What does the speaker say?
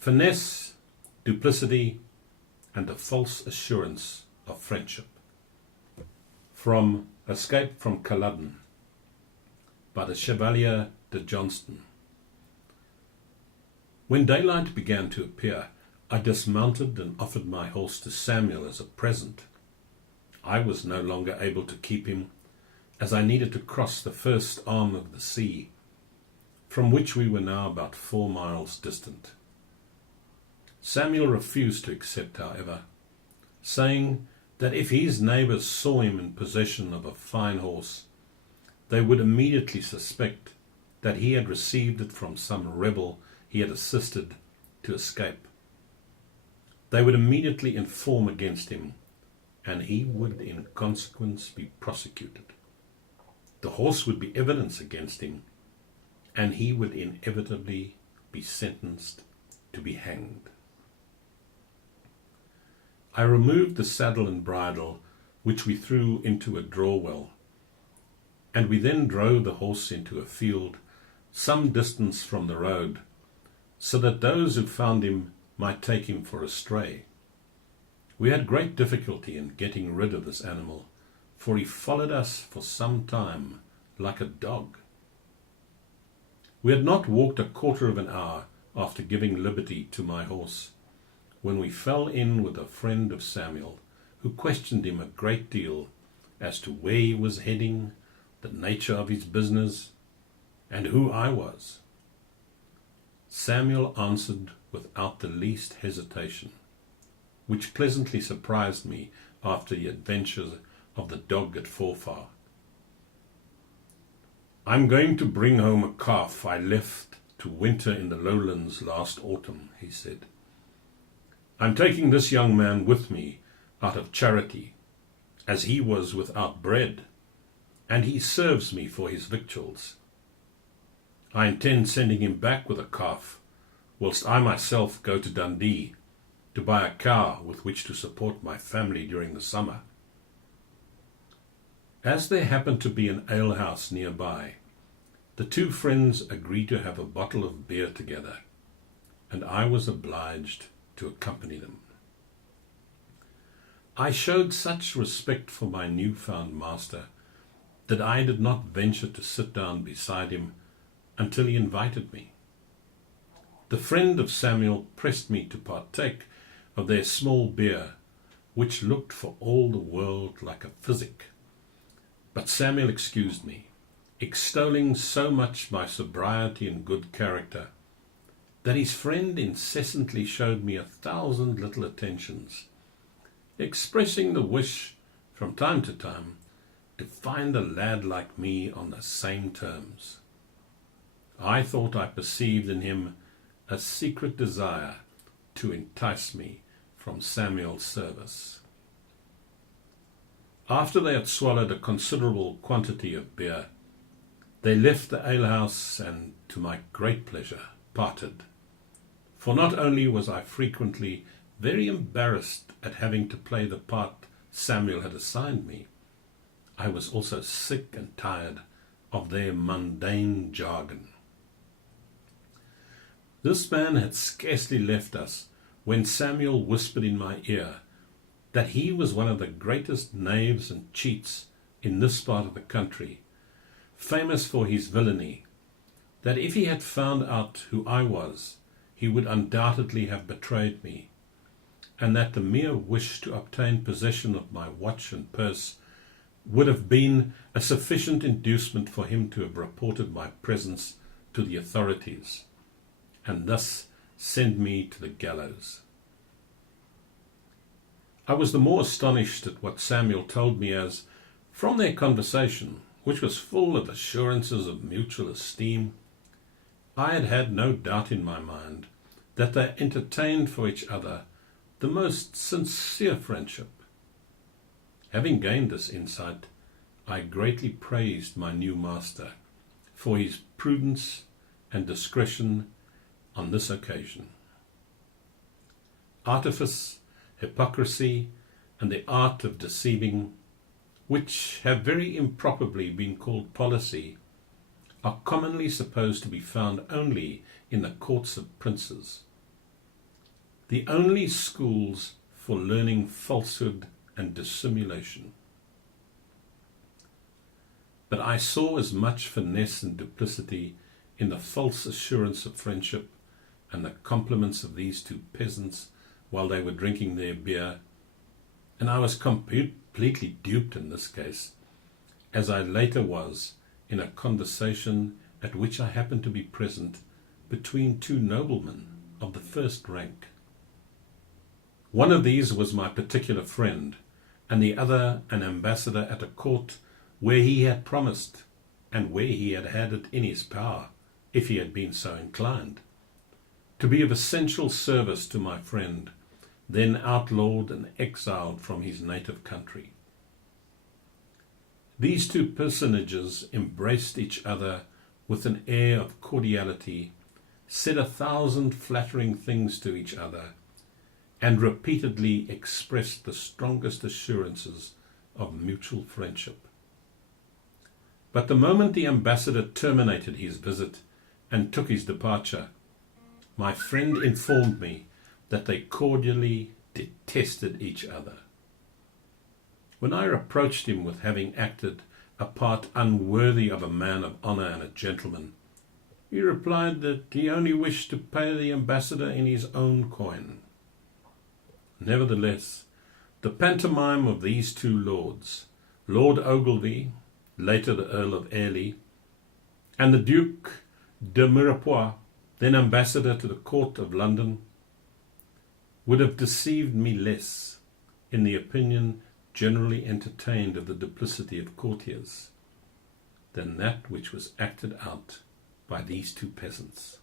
Finesse, Duplicity, and a False Assurance of Friendship. From Escape from Culloden by the Chevalier de Johnstone. When daylight began to appear, I dismounted and offered my horse to Samuel as a present. I was no longer able to keep him, as I needed to cross the first arm of the sea, from which we were now about 4 miles distant. Samuel refused to accept, however, saying that if his neighbours saw him in possession of a fine horse, they would immediately suspect that he had received it from some rebel he had assisted to escape. They would immediately inform against him, and he would in consequence be prosecuted. The horse would be evidence against him, and he would inevitably be sentenced to be hanged. I removed the saddle and bridle, which we threw into a draw-well, and we then drove the horse into a field some distance from the road, so that those who found him might take him for a stray. We had great difficulty in getting rid of this animal, for he followed us for some time like a dog. We had not walked a quarter of an hour after giving liberty to my horse, when we fell in with a friend of Samuel, who questioned him a great deal as to where he was heading, the nature of his business, and who I was. Samuel answered without the least hesitation, which pleasantly surprised me after the adventures of the dog at Forfar. "I'm going to bring home a calf I left to winter in the lowlands last autumn," he said. "I'm taking this young man with me out of charity, as he was without bread, and he serves me for his victuals. I intend sending him back with a calf, whilst I myself go to Dundee to buy a cow with which to support my family during the summer." As there happened to be an alehouse nearby, the two friends agreed to have a bottle of beer together, and I was obliged to accompany them. I showed such respect for my newfound master that I did not venture to sit down beside him until he invited me. The friend of Samuel pressed me to partake of their small beer, which looked for all the world like a physic. But Samuel excused me, extolling so much my sobriety and good character, that his friend incessantly showed me 1,000 little attentions, expressing the wish from time to time to find a lad like me on the same terms. I thought I perceived in him a secret desire to entice me from Samuel's service. After they had swallowed a considerable quantity of beer, they left the alehouse and, to my great pleasure, parted. For not only was I frequently very embarrassed at having to play the part Samuel had assigned me, I was also sick and tired of their mundane jargon. This man had scarcely left us when Samuel whispered in my ear that he was one of the greatest knaves and cheats in this part of the country, famous for his villainy, that if he had found out who I was, he would undoubtedly have betrayed me, and that the mere wish to obtain possession of my watch and purse would have been a sufficient inducement for him to have reported my presence to the authorities, and thus send me to the gallows. I was the more astonished at what Samuel told me, as, from their conversation, which was full of assurances of mutual esteem, I had had no doubt in my mind that they entertained for each other the most sincere friendship. Having gained this insight, I greatly praised my new master for his prudence and discretion on this occasion. Artifice, hypocrisy, and the art of deceiving, which have very improperly been called policy, are commonly supposed to be found only in the courts of princes. the only schools for learning falsehood and dissimulation. But I saw as much finesse and duplicity in the false assurance of friendship and the compliments of these two peasants while they were drinking their beer, and I was completely duped in this case, as I later was in a conversation at which I happened to be present between two noblemen of the first rank. One of these was my particular friend, and the other an ambassador at a court where he had promised, and where he had had it in his power, if he had been so inclined, to be of essential service to my friend, then outlawed and exiled from his native country. These two personages embraced each other with an air of cordiality, said 1,000 flattering things to each other, and repeatedly expressed the strongest assurances of mutual friendship. But the moment the ambassador terminated his visit and took his departure, my friend informed me that they cordially detested each other. When I reproached him with having acted a part unworthy of a man of honour and a gentleman, he replied that he only wished to pay the ambassador in his own coin. Nevertheless, the pantomime of these two lords, Lord Ogilvy, later the Earl of Airlie, and the Duke de Mirepoix, then ambassador to the court of London, would have deceived me less in the opinion generally entertained of the duplicity of courtiers than that which was acted out by these two peasants.